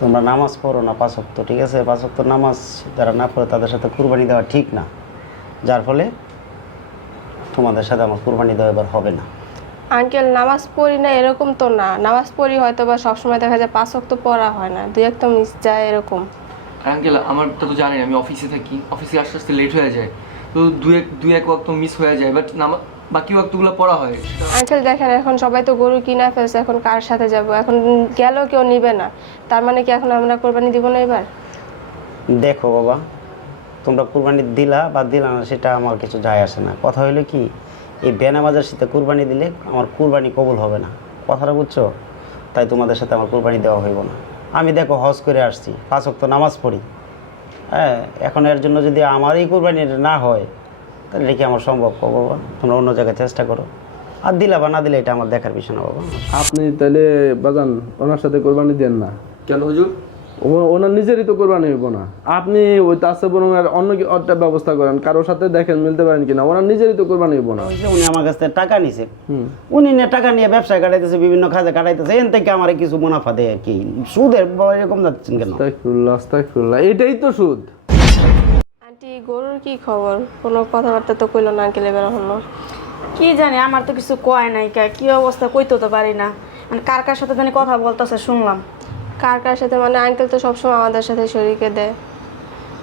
তোমরা নামাজ পড়ো না পাঁচক্ত ঠিক আছে? পাঁচক্ত নামাজ যারা না পড়ে তাদের সাথে কুরবানি দেওয়া ঠিক না। যার ফলে তোমাদের সাথে আমার কুরবানি দেওয়া এবার হবে না। আঙ্কেল নামাজ পড়ি না এরকম তো না। নামাজ পড়ি হয়তো বা সবসময় দেখা যায় পাঁচ ওয়াক্ত পড়া হয় না। দুই একটা মিস যায় এরকম। আঙ্কেল আমার তো তো জানেন আমি অফিসে থাকি। অফিসে আস্তে আস্তে লেট হয়ে যায়। তো দু এক দুই এক ওয়াক্ত মিস হয়ে যায় বাট নামা বাকি ওয়াক্তগুলো পড়া হয়? আঙ্কেল দেখেন এখন সবাই তো গরু কিনা ফেলছে এখন কার সাথে যাব? এখন গেলেও কেউ নিবে না। তার মানে কি এখন আমরা কোরবানি দিব না এবার? দেখো বাবা তোমরা কুরবানি দিলা বা দিলা না সেটা আমার কিছু যায় আসে না। কথা হইল কি এই বেনামাজের সাথে কুরবানি দিলে আমার কুরবানি কবুল হবে না। কথাটা বুঝছ? তাই তোমাদের সাথে আমার কুরবানি দেওয়া হইব না। আমি দেখো হজ করে আসছি পাঁচ ওয়াক্ত নামাজ পড়ি। হ্যাঁ এখন এর জন্য যদি আমারই কুরবানি না হয় তাহলে এটা কি আমার সম্ভব? কো বাবা তোমরা অন্য জায়গায় চেষ্টা করো। আর দিলা বা না দিলে এটা আমার দেখার বিষয় না বাবা। আপনি তাহলে বাজান ওনার সাথে কোরবানি দেন না। কেন হুজুর? ওনার নিজেরই তো কোরবানি হইব না। আপনি ওই চেয়ে বরং আর অন্য কি একটা ব্যবস্থা করেন? কারোর সাথে দেখেন মিলতে পারেন কিনা? ওনার নিজেরই তো কোরবানি হইব না। যে উনি আমার কাছ থেকে টাকা নিছে। উনি নিয়ে টাকা নিয়ে ব্যবসায় কাটাইতেছে বিভিন্ন কাজে কাটাইতেছে। এন থেকে আমার কিছু মুনাফা দেয় আর কি। সুদের এরকম যাচ্ছেন কেন? আস্তাগফিরুল্লাহ আস্তাগফিরুল্লাহ। এটাই তো সুদ। আন্টি গরুর কি খবর? কোনো কথাবার্তা তো কইলো না আঙ্কেল এবার হলো। কি জানি আমার তো কিছু কয় নাই কা কি অবস্থা কইতে তো পারি না। মানে কার কার সাথে জানি কথা বলতেছে শুনলাম। কার কার সাথে? মানে আঙ্কেল তো সবসময় আমাদের সাথে শরীরকে দেয়।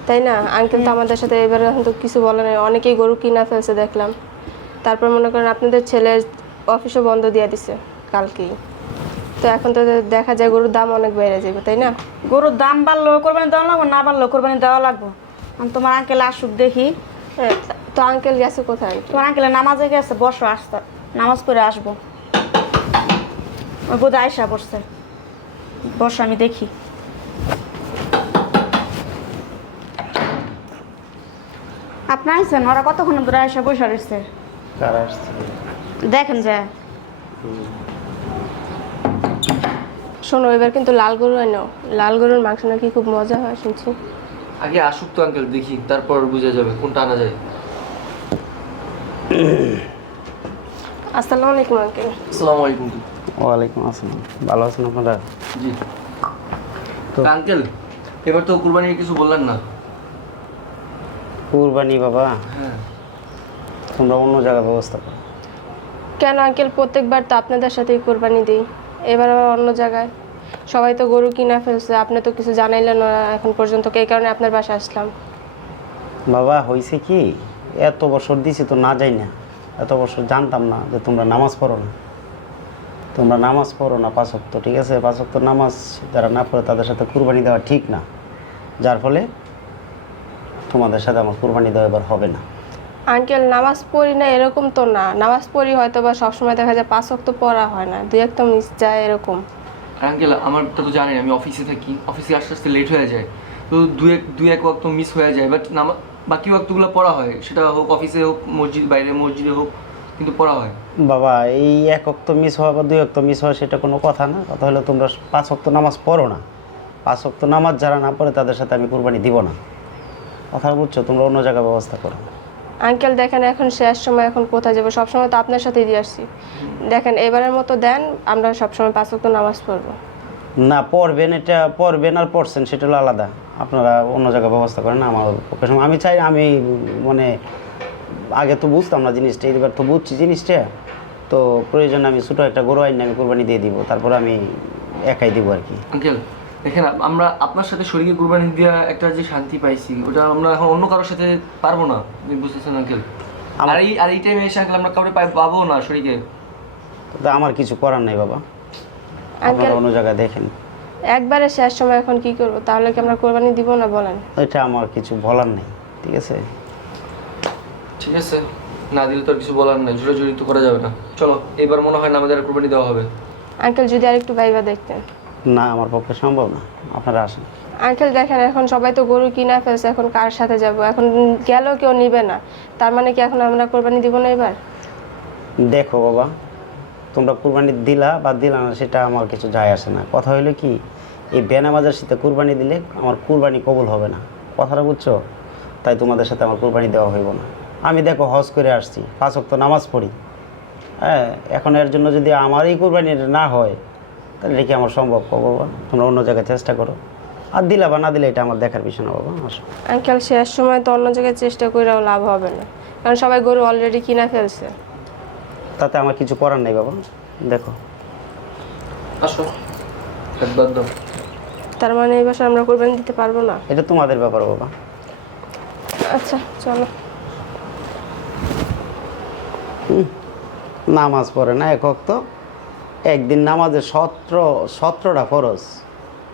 তাই না? আঙ্কেল তো আমাদের সাথে এবার এখন তো কিছু বলে নাই। অনেকেই গরু কিনা ফেলছে দেখলাম। তারপর মনে করেন আপনাদের ছেলের অফিসও বন্ধ দিয়ে দিছে কালকেই। তো এখন তো দেখা যায় গরুর দাম অনেক বেড়ে যাবে তাই না? গরুর দাম বাড়লেও কোরবানি দেওয়া লাগবো? না বাড়লেও কোরবানি দেওয়া লাগবো? তোমার আঙ্কেল আসুক দেখি। হ্যাঁ তো আঙ্কেল গেছে কোথায়? তোমার আঙ্কেলে নামাজে গেছে বসো আসতে। নামাজ করে আসব। ওই বোধ আয়সা বসছে। বসো আমি দেখি। আপনি আইসেন ওরা কতক্ষণ ধরে আয়সা বসে রয়েছে? দেখেন যে। শোনো এবার কিন্তু লাল গরু এনো লাল গরুর মাংস নাকি খুব মজা হয় শুনছি। আগে আসুক তো আঙ্কেল দেখি তারপর বুঝে যাবে কোনটা আনা যায়। আসসালামু আলাইকুম আঙ্কেল আসসালামু আলাইকুম। ওয়ালাইকুম আসসালাম। ভালো আছেন আপনারা? জি। তো- আঙ্কেল এবার তো কুরবানির কিছু বললেন না? কুরবানি বাবা। হ্যাঁ। তোমরা অন্য জায়গায় ব্যবস্থা করো। কেন আঙ্কেল প্রত্যেকবার তো আপনাদের সাথেই কোরবানি দিই। এবার আবার অন্য জায়গায়। সবাই তো গরু কিনা ফেলছে আপনি তো কিছু জানাইলেন না এখন পর্যন্ত এই কারণে আপনার বাসায় আসলাম। বাবা হয়েছে কি? এত বছর দিছি তো না যাই না। এত বছর জানতাম না যে তোমরা নামাজ পড়ো না। তোমরা নামাজ পড়ো না পাঁচক্ত ঠিক আছে? পাঁচক্ত নামাজ যারা না পড়ে তাদের সাথে কুরবানি দেওয়া ঠিক না। যার ফলে তোমাদের সাথে আমার কুরবানি দেওয়া এবার হবে না। আঙ্কেল নামাজ পড়ি না এরকম তো না। নামাজ পড়ি হয়তো বা সবসময় দেখা যায় পাঁচ ওয়াক্ত পড়া হয় না। দুই একটা মিস যায় এরকম। আঙ্কেল, আমার তো তো জানেন, আমি অফিসে থাকি। অফিসে আস্তে আস্তে লেট হয়ে যায়। তো দু এক দু এক ওয়াক্ত মিস হয়ে যায় বাট নামা, বাকি ওয়াক্তগুলো পড়া হয়। সেটা হোক অফিসে হোক, মসজিদ, বাইরে মসজিদে হোক, কিন্তু পড়া হয়। বাবা, এই এক অক্ত মিস হওয়া বা দুই অক্ত মিস হওয়া, সেটা কোনো কথা না। কথা হলো তোমরা পাঁচ অক্ত নামাজ পড়ো না। পাঁচ অক্ত নামাজ যারা না পড়ে, তাদের সাথে আমি কোরবানি দিব না। কথা বুঝছ? তোমরা অন্য জায়গায় ব্যবস্থা করো। আঙ্কেল দেখেন এখন শেষ সময় এখন কোথায় যাব? সবসময় তো আপনার সাথেই দিয়ে আসছি। দেখেন এবারের মতো দেন আমরা সবসময় পাঁচ ওয়াক্ত নামাজ পড়ব। না পড়বেন এটা পড়বেন আর পড়ছেন সেটা হলো আলাদা। আপনারা অন্য জায়গায় ব্যবস্থা করেন আমার পক্ষে সম্ভব। আমি চাই আমি মানে আগে তো বুঝতাম না জিনিসটা এবার তো বুঝছি জিনিসটা। তো প্রয়োজন আমি ছোটো একটা গরু আইন আমি কোরবানি দিয়ে দিব তারপর আমি একাই দিব আর কি। আঙ্কেল দেখেন আমরা আপনার সাথে শরীরে কুরবানি দেওয়া একটা যে শান্তি পাইছি ওটা আমরা এখন অন্য কারোর সাথে পারব না আপনি বুঝতেছেন আঙ্কেল আর এই আর এই টাইমে এসে আঙ্কেল আমরা কাউরে পাবো না শরীরে তো আমার কিছু করার নাই বাবা। আঙ্কেল আপনারা অন্য জায়গায় দেখেন। একবারে শেষ সময় এখন কি করব? তাহলে কি আমরা কোরবানি দিব না বলেন? এটা আমার কিছু বলার নেই ঠিক আছে? ঠিক আছে না দিলে তো আর কিছু বলার নাই জোরে জড়িত করা যাবে না। চলো এবার মনে হয় না আমাদের আর কুরবানি দেওয়া হবে। আঙ্কেল যদি আর একটু ভাইবা দেখতেন। না আমার পক্ষে সম্ভব না। আপনারা আসেন। আঙ্কেল দেখেন এখন সবাই তো গরু কিনা ফেলছে এখন কার সাথে যাব? এখন গেলেও কেউ নিবে না। তার মানে কি এখন আমরা কোরবানি দিব না এবার? দেখো বাবা তোমরা কুরবানি দিলা বা দিলা না সেটা আমার কিছু যায় আসে না। কথা হইল কি এই বেনামাজের সাথে কুরবানি দিলে আমার কুরবানি কবুল হবে না। কথাটা বুঝছ? তাই তোমাদের সাথে আমার কুরবানি দেওয়া হইব না। আমি দেখো হজ করে আসছি পাঁচ ওয়াক্ত নামাজ পড়ি। হ্যাঁ এখন এর জন্য যদি আমারই কুরবানি না হয় তাহলে কি আমার সম্ভব কো বাবা তোমরা অন্য জায়গায় চেষ্টা করো। আর দিলা বা না দিলে এটা আমার দেখার বিষয় না বাবা আসো। আঙ্কেল শেষ সময় তো অন্য জায়গায় চেষ্টা করেও লাভ হবে না। কারণ সবাই গরু অলরেডি কিনা ফেলছে। তাতে আমার কিছু করার নেই বাবা দেখো। আসো একবার দাও। তার মানে এই বছর আমরা কোরবানি দিতে পারব না? এটা তোমাদের ব্যাপার বাবা। আচ্ছা চলো। নামাজ পড়ে না এক তো একদিন নামাজে সত্র সতেরোটা ফরজ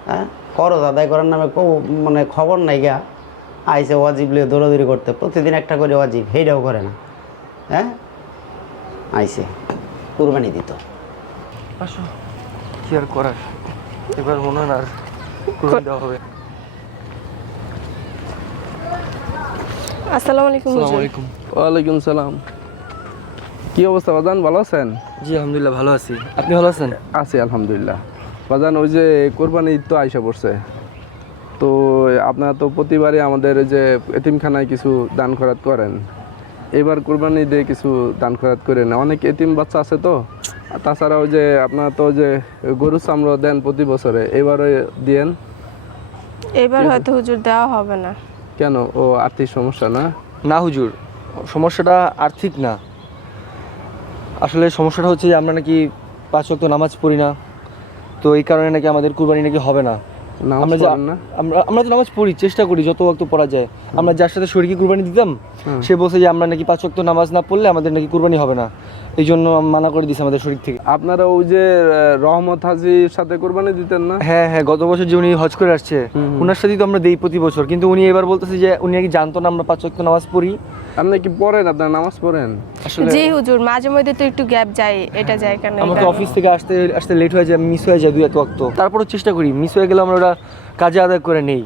হ্যাঁ? ফরজ আদায় করার নামে কো মানে খবর নাই গা। আইসে ওয়াজিব লিয়ে দৌড়াদৌড়ি করতে। প্রতিদিন একটা করে ওয়াজিব সেইটাও করে না হ্যাঁ? আইসে কুরবানি দিত। আসো কি আর করার? এবার মনে হয় আর করে দেওয়া হবে আসসালামু আলাইকুম আসসালামু আলাইকুম। ওয়ালাইকুম সালাম। কি অবস্থা বাজান? ভালো আছেন? জি আলহামদুলিল্লাহ ভালো আছি। আপনি ভালো আছেন? আছি আলহামদুলিল্লাহ। বাজান ওই যে কোরবানি ঈদ তো আইসা পড়ছে। তো আপনারা তো প্রতিবারই আমাদের যে এতিমখানায় কিছু দান খরাত করেন। এবার কোরবানি দিয়ে কিছু দান খরাত করেন অনেক এতিম বাচ্চা আছে তো। আর তাছাড়া ওই যে আপনারা তো যে গরু চামড়া দেন প্রতি বছরে। এবারে দিয়েন? এবার হয়তো হুজুর দেওয়া হবে না। কেন? ও আর্থিক সমস্যা না? না হুজুর। সমস্যাটা আর্থিক না। আসলে সমস্যাটা হচ্ছে যে আমরা নাকি পাঁচ ওয়াক্ত নামাজ পড়ি না। তো এই কারণে নাকি আমাদের কুরবানি নাকি হবে না। আমরা আমরা আমরা তো নামাজ পড়ি চেষ্টা করি যত ওয়াক্ত পড়া যায়। আমরা যার সাথে শরীরকে কুরবানি দিতাম সে বলছে যে আমরা নাকি পাঁচ ওয়াক্ত নামাজ না পড়লে আমাদের নাকি কুরবানি হবে না। এই জন্য মানা করে দিছে আমাদের শরীর থেকে। আপনারা ওই যে রহমত হাজির সাথে কোরবানি দিতেন না? হ্যাঁ হ্যাঁ গত বছর যে উনি হজ করে আসছে ওনার সাথেই তো আমরা দেই প্রতি বছর। কিন্তু উনি এবার বলতেছে যে উনি নাকি জানতো না আমরা পাঁচ ওয়াক্ত নামাজ পড়ি। আপনি কি পড়েন? আপনার নামাজ পড়েন? আসলে জি হুজুর মাঝে মধ্যে তো একটু গ্যাপ যায় এটা যায় কেন আমাকে অফিস থেকে আসতে আসতে লেট হয়ে যায় মিস হয়ে যায় দুই এক ওয়াক্ত। তারপরও চেষ্টা করি মিস হয়ে গেলে আমরা ওটা কাজে আদায় করে নেই।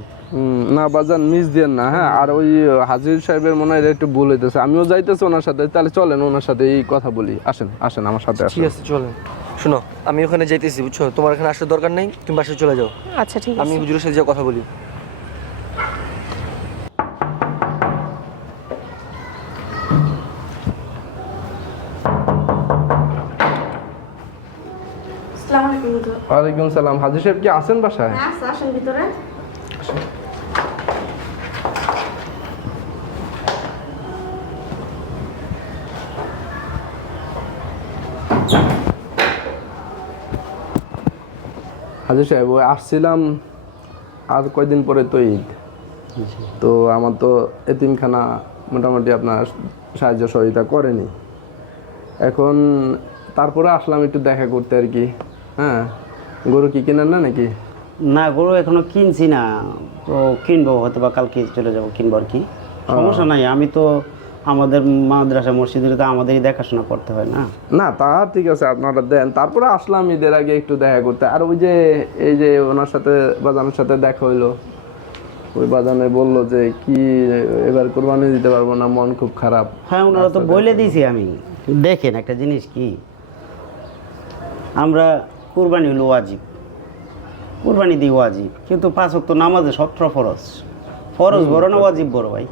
না বাজান মিস দিয়েন না হ্যাঁ? আর ওই হাজির সাহেবের মনে হয় একটু ভুল হইতেছে। আমিও যাইতেছি ওনার সাথে তাহলে চলেন ওনার সাথে এই কথা বলি। আসেন আসেন আমার সাথে আসেন। ঠিক আছে চলেন। শোনো আমি ওখানে যাইতেছি বুঝছ? তোমার এখানে আসার দরকার নেই তুমি বাসায় চলে যাও। আচ্ছা ঠিক আমি আছে। হুজুরের সাথে যা কথা বলি। ওয়ালাইকুম সালাম। হাজির সাহেব কি আছেন বাসায়? হ্যাঁ আসেন, ভিতরে। হাজির সাহেব ওই আসছিলাম আর কয়দিন পরে তো ঈদ। তো আমার তো এতিমখানা মোটামুটি আপনার সাহায্য সহযোগিতা করেনি। এখন তারপরে আসলাম একটু দেখা করতে আর কি। হ্যাঁ গরু কি কেনার না নাকি? না গরু এখনও কিনছি না। তো কিনবো হয়তো বা কালকে চলে যাব কিনবো আর কি। সমস্যা নাই আমি তো আমাদের মাদ্রাসা মসজিদের তো আমাদেরই দেখাশোনা করতে হয় না। না তা ঠিক আছে আপনারা দেন। তারপরে আসলাম ঈদের আগে একটু দেখা করতে। আর ওই যে এই যে ওনার সাথে বাজানের সাথে দেখা হইল। ওই বাজানে বলল যে কি এবার কোরবানি দিতে পারব না মন খুব খারাপ? হ্যাঁ ওনারা তো বলে দিয়েছি আমি। দেখেন একটা জিনিস কি? আমরা কুরবানি হলো ওয়াজিব। কুরবানি দিই ওয়াজিব। কিন্তু পাঁচ ওয়াক্ত নামাজে সতেরো ফরজ। ফরজ বড় না ওয়াজিব বড় ভাই?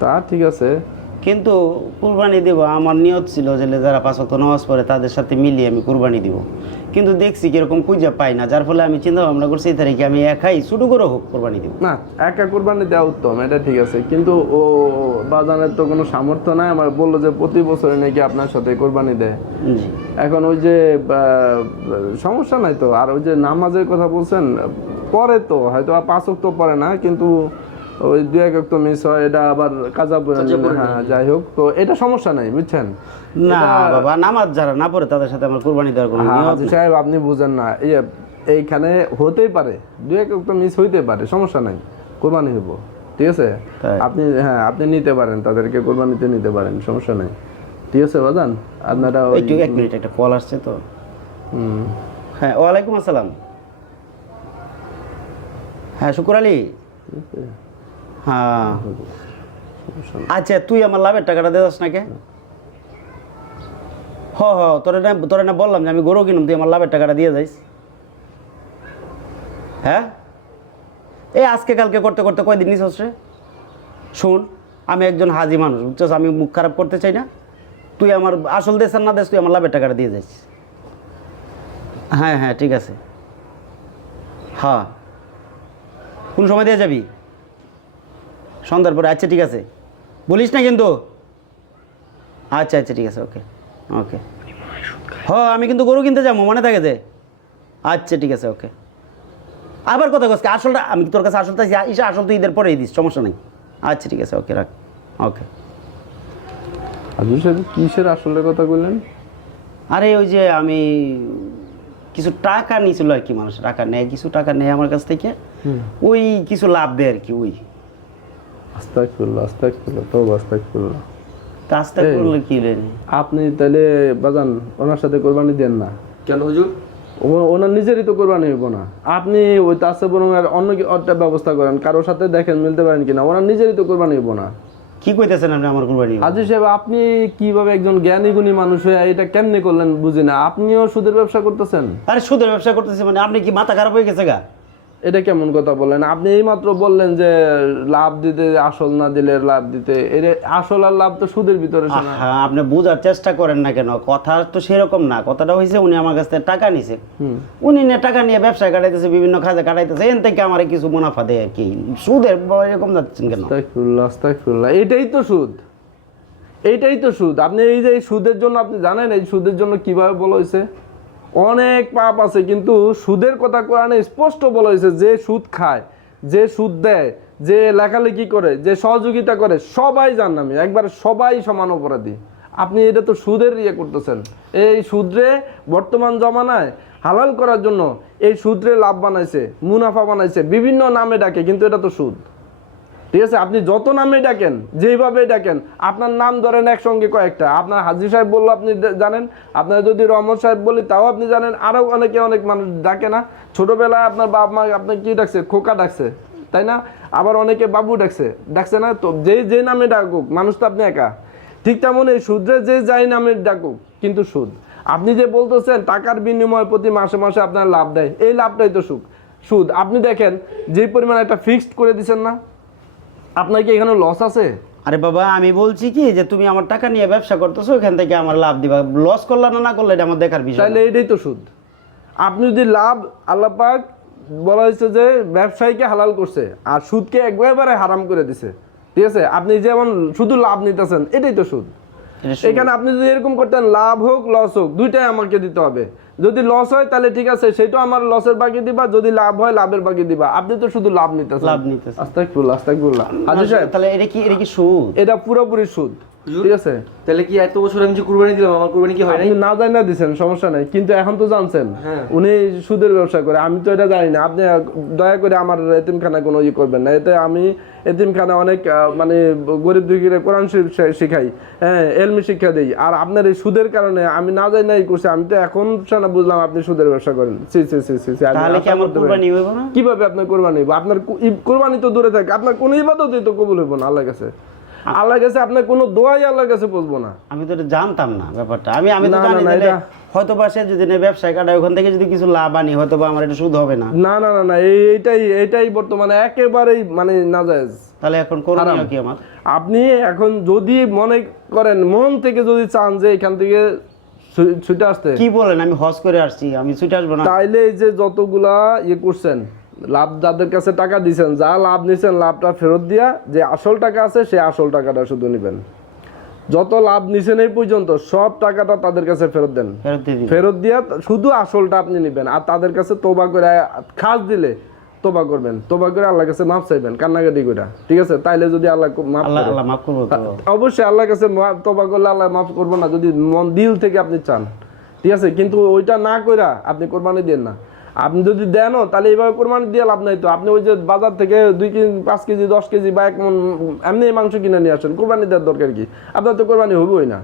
তা ঠিক আছে। কিন্তু কুরবানি দেব আমার নিয়ত ছিল যে যারা পাঁচ ওয়াক্ত নামাজ পড়ে তাদের সাথে মিলিয়ে আমি কুরবানি দিব। কিন্তু দেখছি কীরকম খুঁজে পাই না যার ফলে আমি চিন্তা ভাবনা করছি এই তারিখে আমি একাই ছোটো করে হোক কোরবানি দিব। না একা কোরবানি দেওয়া উত্তম এটা ঠিক আছে। কিন্তু ও বাজানের তো কোনো সামর্থ্য নাই আমার বলল যে প্রতি বছরে নাকি আপনার সাথে কোরবানি দেয়। এখন ওই যে সমস্যা নাই তো আর ওই যে নামাজের কথা বলছেন পরে তো হয়তো আর পাঁচ তো পরে না কিন্তু ওই দু এক তো মিস হয় এটা আবার কাজা হ্যাঁ যাই হোক। তো এটা সমস্যা নাই বুঝছেন? না বাবা নামাজ যারা না পড়ে তাদের সাথে আমার কুরবানি দেওয়ার কোনো হ্যাঁ সাহেব আপনি বুঝেন না। এই এইখানে হতেই পারে। দু এক তো মিস হইতে পারে সমস্যা নাই। কোরবানি হইব ঠিক আছে? আপনি হ্যাঁ আপনি নিতে পারেন তাদেরকে কোরবানিতে নিতে পারেন সমস্যা নাই। ঠিক আছে বাজান? আপনারা ওই- একটু এক মিনিট একটা কল আসছে তো। হুম। হ্যাঁ ওয়ালাইকুম আসসালাম। হ্যাঁ শুকুর আলী। হ্যাঁ। আচ্ছা তুই আমার লাভের টাকাটা দিয়ে দাস নাকি? হ হ, তোরে না তোরে না বললাম যে আমি গরু কিনুম, তুই আমার লাভের টাকাটা দিয়ে যাইস। হ্যাঁ? এই আজকে কালকে করতে করতে কয়দিন নিস রে? শুন, আমি একজন হাজি মানুষ, বুঝছস? আমি মুখ খারাপ করতে চাই না। তুই আমার আসল দেশ না দেশ, তুই আমার লাভের টাকাটা দিয়ে যাইস। হ্যাঁ হ্যাঁ ঠিক আছে। হ্যাঁ। কোন সময় দিয়ে যাবি? সন্ধ্যার পরে আচ্ছা ঠিক আছে। বলিস না কিন্তু। আচ্ছা আচ্ছা ঠিক আছে ওকে ওকে হ আমি কিন্তু গরু কিনতে যাব মনে থাকে যে। আচ্ছা ঠিক আছে ওকে আবার কথা কস আসলটা আমি তোর কাছে আসলটা ইসে আসল তো ঈদের পরেই দিস সমস্যা নেই। আচ্ছা ঠিক আছে ওকে রাখ ওকে হাজির সাহেব কিসের আসলে কথা বললেন আরে ওই যে আমি কিছু টাকা নিয়েছিল আর কি মানুষ টাকা নেয় কিছু টাকা নেয় আমার কাছ থেকে। ওই কিছু লাভ দেয় আর কি ওই। আস্তাক করল আস্তাক করল তো আস্তাক করল তা আস্তে এই। করলে কি লেনি আপনি তাহলে বাজান ওনার সাথে কোরবানি দেন না। কেন হুজুর? ওনার নিজেরই তো কোরবানি হইব না। আপনি ওই তাসে বরং আর অন্য কি ব্যবস্থা করেন কারোর সাথে দেখেন মিলতে পারেন কিনা ওনার নিজেরই তো কোরবানি হইব না। কি কইতেছেন আপনি আমার কুরবানি হাজির সাহেব আপনি কীভাবে একজন জ্ঞানী গুণী মানুষ হয়ে এটা কেমনে করলেন বুঝি না? আপনিও সুদের ব্যবসা করতেছেন? আরে সুদের ব্যবসা করতেছি মানে আপনি কি মাথা খারাপ হয়ে গেছে গা? এটা কেমন কথা বললেন আপনি এইমাত্র বললেন যে লাভ দিতে আসল না দিলে লাভ দিতে। এর আসল আর লাভ তো সুদের ভিতরে হ্যাঁ আপনি বোঝার চেষ্টা করেন না কেন? কথা তো সেরকম না। কথাটা হয়েছে উনি আমার কাছ থেকে টাকা নিছে। উনি নিয়ে টাকা নিয়ে ব্যবসায় কাটাইতেছে বিভিন্ন কাজে কাটাইতেছে এন থেকে আমার কিছু মুনাফা দেয় আর কি। সুদের এরকম যাচ্ছেন কেন। এইটাই তো সুদ। এইটাই তো সুদ। আপনি এই যে সুদের জন্য আপনি জানেন এই সুদের জন্য কীভাবে বলা হয়েছে অনেক পাপ আছে, কিন্তু সুদের কথা কোরআনে স্পষ্ট বলা হয়েছে, যে সুদ খায়, যে সুদ দেয়, যে লেখালেখি করে, যে সহযোগিতা করে, সবাই জান্নামি একবার সবাই সমান অপরাধী। আপনি এটা তো সুদের ইয়ে করতেছেন। এই সুদরে বর্তমান জমানায় হালাল করার জন্য এই সুদরে লাভ বানাইছে, মুনাফা বানাইছে, বিভিন্ন নামে ডাকে, কিন্তু এটা তো সুদ। ঠিক আছে? আপনি যত নামে ডাকেন যেইভাবে ডাকেন, আপনার নাম ধরেন একসঙ্গে কয়েকটা। আপনার হাজি সাহেব বলল আপনি জানেন, আপনার যদি রহমত সাহেব বলি, তাও আপনি জানেন আরও অনেকে অনেক মানুষ ডাকে না। ছোটোবেলায় আপনার বাপ মা আপনার কি ডাকছে? খোকা ডাকছে, তাই না? আবার অনেকে বাবু ডাকছে ডাকছে না? তো যেই যে নামে ডাকুক, মানুষ তো আপনি একা। ঠিক তেমন এই সুদরে যে যাই নামে ডাকুক, কিন্তু সুদ। আপনি যে বলতেছেন, টাকার বিনিময়ে প্রতি মাসে মাসে আপনার লাভ দেয়, এই লাভটাই তো সুখ। সুদ, আপনি দেখেন, যে পরিমাণ একটা ফিক্সড করে দিচ্ছেন না আপনার কি এখানে লস আছে? আরে বাবা আমি বলছি কি যে তুমি আমার টাকা নিয়ে ব্যবসা করতেছো ওখান থেকে আমার লাভ দিবা। লস করলে না না করলে এটা আমার দেখার বিষয় তাহলে। এটাই তো সুদ। আপনি যদি লাভ আল্লাহ পাক বলা হয়েছে যে ব্যবসায়ীকে হালাল করছে আর সুদকে একবারে হারাম করে দিছে। ঠিক আছে? আপনি যেমন শুধু লাভ নিতেছেন এটাই তো সুদ। এখানে আপনি যদি এরকম করতেন লাভ হোক লস হোক দুইটাই আমাকে দিতে হবে। যদি লস হয় তাহলে ঠিক আছে সেটা আমার লসের বাকি দিবা যদি লাভ হয় লাভের বাকি দিবা। আপনি তো শুধু লাভ নিতেছেন। লাভ নিতেছেন। আস্তাগফিরুল্লাহ আস্তাগফিরুল্লাহ। হাজি সাহেব তাহলে এটা কি এটা কি সুদ? এটা পুরোপুরি সুদ। ঠিক আছে? তাহলে কি এত বছর আমি যে কুরবানি দিলাম আমার কুরবানি কি হয় নাই? না জানি না সমস্যা নাই কিন্তু এখন তো জানছেন। হ্যাঁ। উনি সুদের ব্যবসা করে আমি তো এটা জানি না। আপনি দয়া করে আমার এতিমখানা কোনো ই করবেন না। এতে আমি এতিমখানা অনেক মানে গরিব দুঃখীরা কোরআন শরীফ শিখাই হ্যাঁ এলমি শিক্ষা দিই। আর আপনার এই সুদের কারণে আমি না জানি না এই করছি আমি তো এখন না বুঝলাম আপনি সুদের ব্যবসা করেন। সি সি সি সি সি, তাহলে কি আমার কুরবানি হইব না? কীভাবে আপনার কোরবানি হইব? আপনার কোরবানি তো দূরে থাকে আপনার কোনো ইবাদতই তো কবুল হইব না আল্লাহর কাছে। আল্লাহর কাছে আপনার কোনো দোয়াই আল্লাহর কাছে পৌঁছবো না। আমি তো এটা জানতাম না ব্যাপারটা। আমি আমি তো জানি না, এটা- হয়তো বা সে যদি ব্যবসায় কাটায় ওখান থেকে যদি কিছু লাভ আনি হয়তো বা আমার এটা সুদ হবে না। না না না না এইটাই এইটাই বর্তমানে একেবারেই মানে নাজায়েজ। তাহলে এখন করণীয় কি আমার? আপনি এখন যদি মনে করেন মন থেকে যদি চান যে এখান থেকে ছুটে আসতে। কি বলেন? আমি হজ করে আসছি আমি ছুটে আসব না। তাইলে এই যে যতগুলা ইয়ে করছেন লাভ যাদের কাছে টাকা দিছেন যা লাভ নিছেন লাভটা ফেরত দিয়া যে আসল টাকা আছে সে আসল টাকাটা শুধু নেবেন। যত লাভ নিছেন এই পর্যন্ত সব টাকাটা তাদের কাছে ফেরত দেন। ফেরত দিয়ে শুধু আসলটা আপনি নেবেন আর তাদের কাছে তোবা করে খাস দিলে তোবা করবেন। তোবা করে আল্লাহর কাছে মাফ চাইবেন কান্নাকাটি করে ঠিক আছে? তাইলে যদি আল্লাহ মাফ আল্লাহ করে। আল্লাহ মাফ করব অবশ্যই আল্লাহর কাছে তওবা করলে আল্লাহ মাফ করব না যদি মন দিল থেকে আপনি চান। ঠিক আছে? কিন্তু ওইটা না কইরা আপনি কোরবানি দেন না। আপনি যদি দেনও তাহলে এইভাবে কোরবানি দিয়ে লাভ নাই তো। আপনি ওই যে বাজার থেকে দুই কেজি পাঁচ কেজি দশ কেজি বা এক মন এমনি মাংস কিনে নিয়ে আসেন কোরবানি দেওয়ার দরকার কি? আপনার তো কোরবানি হবেই না।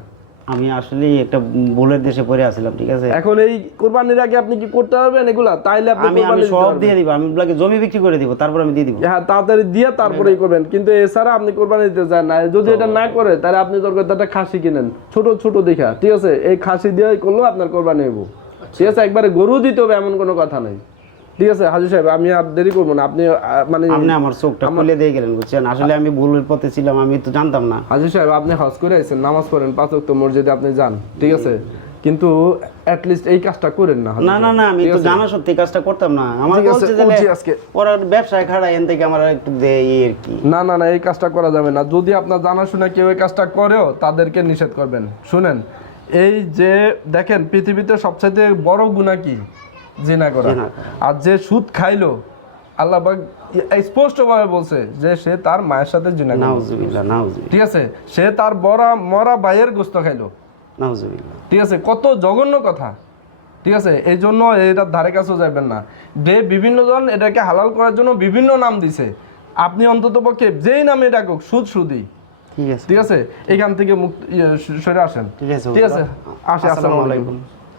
আমি আসলে একটা ভুলের দেশে পড়ে আছিলাম ঠিক আছে? এখন এই কোরবানির আগে আপনি কি করতে পারবেন এগুলা? তাইলে আপনি আমি আমি সব দিয়ে দিব আমি আপনাকে জমি বিক্রি করে দিব তারপর আমি দিয়ে দিব। হ্যাঁ তাড়াতাড়ি দিয়ে তারপরেই করবেন। কিন্তু এছাড়া আপনি কোরবানি দিতে চান না। যদি এটা না করে তাহলে আপনি দরকার একটা খাসি কিনেন। ছোট ছোট দেখা ঠিক আছে? এই খাসি দিয়ে করলেও আপনার কোরবানি হব ঠিক আছে একবারে গরু দিতে হবে এমন কোনো কথা নাই। ঠিক আছে হাজি সাহেব আমি আর দেরি করব না। আপনি মানে আপনি আমার চোখটা খুলে দিয়ে গেলেন বুঝছেন? আসলে আমি ভুলের পথে ছিলাম আমি তো জানতাম না। হাজি সাহেব আপনি হজ করে আছেন নামাজ পড়েন পাঁচ ওয়াক্ত মসজিদে আপনি যান ঠিক আছে? কিন্তু এই কাজটা করেন না না না না আমি তো জানা সত্যি কাজটা করতাম না। আমার বলছে যে আজকে। ওরা ব্যবসায় খাড়া এন থেকে আমার একটু আর কি। না না না এই কাজটা করা যাবে না। যদি আপনার জানা জানাশোনা কেউ এই কাজটা করেও তাদেরকে নিষেধ করবেন শুনেন। এই যে দেখেন পৃথিবীতে সবচাইতে বড় গুণা কি? জিনা করা। আর যে সুদ খাইলো আল্লাহ স্পষ্টভাবে বলছে যে সে তার মায়ের সাথে জিনা ঠিক আছে? সে তার বড়া মরা ভাইয়ের গোস্ত খাইলো। ঠিক আছে? কত জঘন্য কথা। ঠিক আছে? এই জন্য এটার ধারে কাছেও যাবেন না। যে বিভিন্ন জন এটাকে হালাল করার জন্য বিভিন্ন নাম দিছে। আপনি অন্তত পক্ষে যেই নামে ডাকুক সুদ সুদি ঠিক আছে। এখান থেকে মুক্ত ইয়ে, সরে আসেন। ঠিক আছে ঠিক আছে। আসে আসসালামু আলাইকুম।